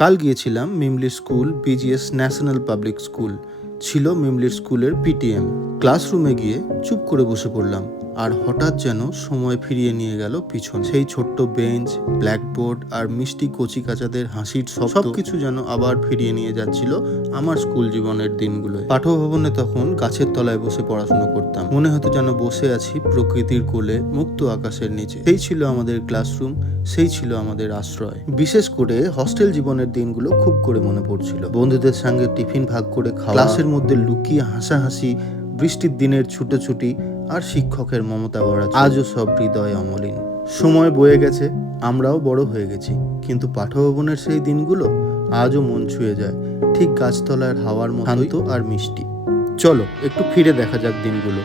কাল গিয়েছিলাম মিমলির school BGS national public school. ছিল মিমলির স্কুলের পিটিএম। ক্লাসরুমে গিয়ে চুপ করে বসে পড়লাম, আর হঠাৎ যেন সময় ফিরিয়ে নিয়ে গেল পিছন। সেই ছোট্ট বেঞ্চ, ব্ল্যাকবোর্ড আর মিষ্টি কচিকাচাদের হাসির সবকিছু যেন আবার ফিরিয়ে নিয়ে যাচ্ছিল আমার স্কুল জীবনের দিনগুলোয়। পাঠভবনে তখন গাছের তলায় বসে পড়াশোনা করতাম। মনে হতো যেন বসে আছি প্রকৃতির কোলে, মুক্ত আকাশের নিচে। সেই ছিল আমাদের ক্লাসরুম, সেই ছিল আমাদের আশ্রয়। বিশেষ করে হস্টেল জীবনের দিনগুলো খুব করে মনে পড়ছিল। বন্ধুদের সঙ্গে টিফিন ভাগ করে খাওয়া, ক্লাসের মধ্যে লুকিয়ে হাসাহাসি, বৃষ্টির দিনের ছুটোছুটি আর শিক্ষকের মমতা ভরা। আজও সব হৃদয় অমলিন। সময় বয়ে গেছে, আমরাও বড় হয়ে গেছি, কিন্তু পাঠভবনের সেই দিনগুলো আজও মন ছুঁয়ে যায়, ঠিক গাছতলার হাওয়ার মতো শান্ত আর মিষ্টি। চলো একটু ফিরে দেখা যাক দিনগুলো।